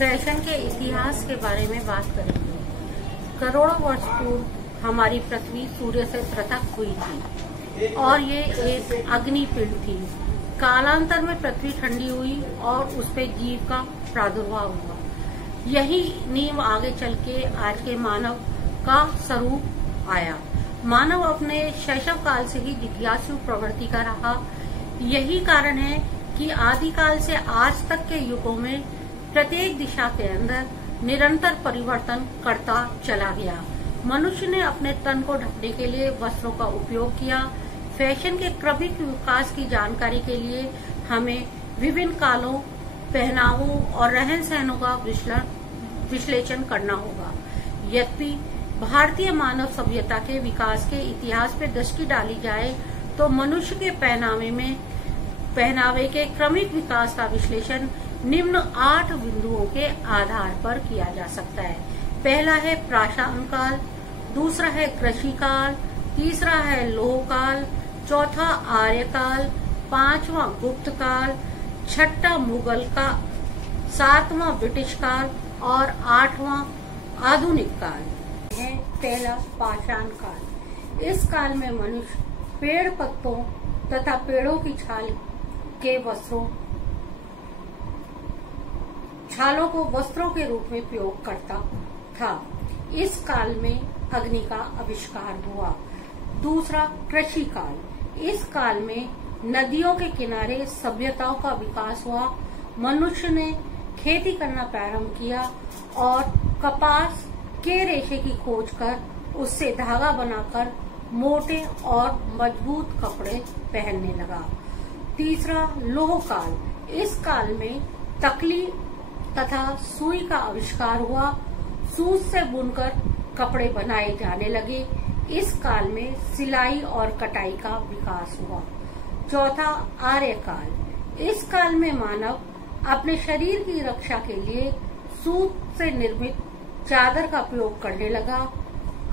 Fashion के इतिहास के बारे में बात करेंगे। करोड़ों वर्ष पूर्व हमारी पृथ्वी सूर्य से पृथक हुई थी और ये एक अग्निपिंड थी। कालांतर में पृथ्वी ठंडी हुई और उस पे जीव का प्रादुर्भाव हुआ। यही नींव आगे चल के आज के मानव का स्वरूप आया। मानव अपने शैशव काल से ही जिज्ञासु प्रवृत्ति का रहा। यही कारण है कि आदिकाल से आज तक के युगों में प्रत्येक दिशा के अंदर निरंतर परिवर्तन करता चला गया। मनुष्य ने अपने तन को ढकने के लिए वस्त्रों का उपयोग किया। फैशन के क्रमिक विकास की जानकारी के लिए हमें विभिन्न कालों, पहनावों और रहन सहनों का विश्लेषण करना होगा। यद्यपि भारतीय मानव सभ्यता के विकास के इतिहास पर दृष्टि डाली जाए तो मनुष्य के पहनावे के क्रमिक विकास का विश्लेषण निम्न 8 बिंदुओं के आधार पर किया जा सकता है। पहला है पाषाण काल, दूसरा है कृषि काल, तीसरा है लोह काल, चौथा आर्य काल, पांचवा गुप्त काल, छठा मुगल का, सातवां ब्रिटिश काल और आठवां आधुनिक काल है। पहला पाषाण काल। इस काल में मनुष्य पेड़ पत्तों तथा पेड़ों की छालों को वस्त्रों के रूप में प्रयोग करता था। इस काल में अग्नि का आविष्कार हुआ। दूसरा कृषि काल। इस काल में नदियों के किनारे सभ्यताओं का विकास हुआ। मनुष्य ने खेती करना प्रारंभ किया और कपास के रेशे की खोज कर उससे धागा बनाकर मोटे और मजबूत कपड़े पहनने लगा। तीसरा लोह काल। इस काल में तकली तथा सुई का आविष्कार हुआ। सूत से बुनकर कपड़े बनाए जाने लगे। इस काल में सिलाई और कटाई का विकास हुआ। चौथा आर्य काल। इस काल में मानव अपने शरीर की रक्षा के लिए सूत से निर्मित चादर का प्रयोग करने लगा।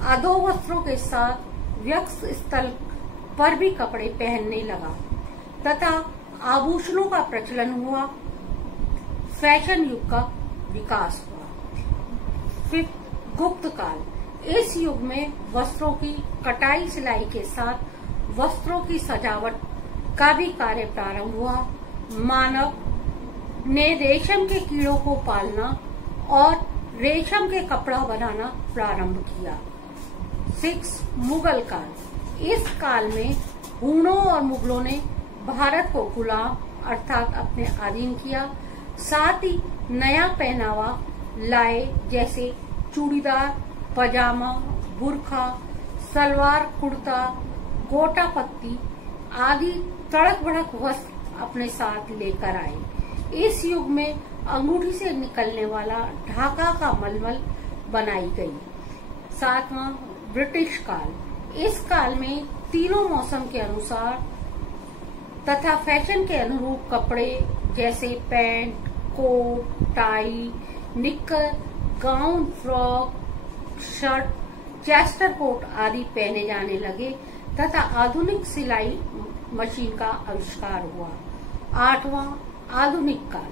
अधोवस्त्रों के साथ वक्ष स्थल पर भी कपड़े पहनने लगा तथा आभूषणों का प्रचलन हुआ। फैशन युग का विकास हुआ। फिर गुप्त काल। इस युग में वस्त्रों की कटाई सिलाई के साथ वस्त्रों की सजावट का भी कार्य प्रारंभ हुआ। मानव ने रेशम के कीड़ों को पालना और रेशम के कपड़ा बनाना प्रारंभ किया। 6 मुगल काल। इस काल में हूणों और मुगलों ने भारत को गुलाम अर्थात अपने अधीन किया। साथ ही नया पहनावा लाए, जैसे चूड़ीदार, पजामा, बुर्खा, सलवार कुर्ता, गोटा पत्ती आदि तड़क भड़क वस्त्र अपने साथ लेकर आए। इस युग में अंगूठी से निकलने वाला ढाका का मलमल बनाई गई। 7वां ब्रिटिश काल। इस काल में तीनों मौसम के अनुसार तथा फैशन के अनुरूप कपड़े जैसे pant, coat, tie, knicker, gown, frock, shirt, chester coat आदि पहने जाने लगे तथा आधुनिक सिलाई मशीन का आविष्कार हुआ। 8वां आधुनिक काल।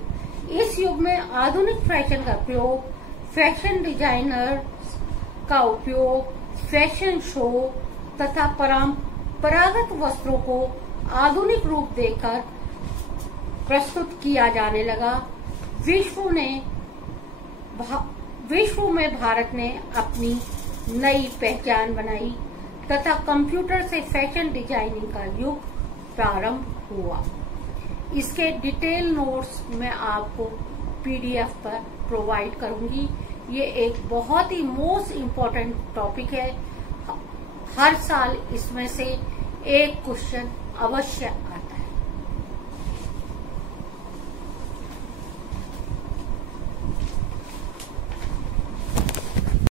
इस युग में आधुनिक फैशन का प्रयोग, फैशन डिजाइनर का उपयोग, फैशन शो तथा परंपरागत वस्त्रों को आधुनिक रूप देकर प्रस्तुत किया जाने लगा। विश्व में भारत ने अपनी नई पहचान बनाई तथा कंप्यूटर से फैशन डिजाइनिंग का युग प्रारंभ हुआ। इसके डिटेल नोट्स मैं आपको PDF पर प्रोवाइड करूंगी। ये एक बहुत ही मोस्ट इम्पोर्टेंट टॉपिक है। हर साल इसमें से एक क्वेश्चन अवश्य आता है।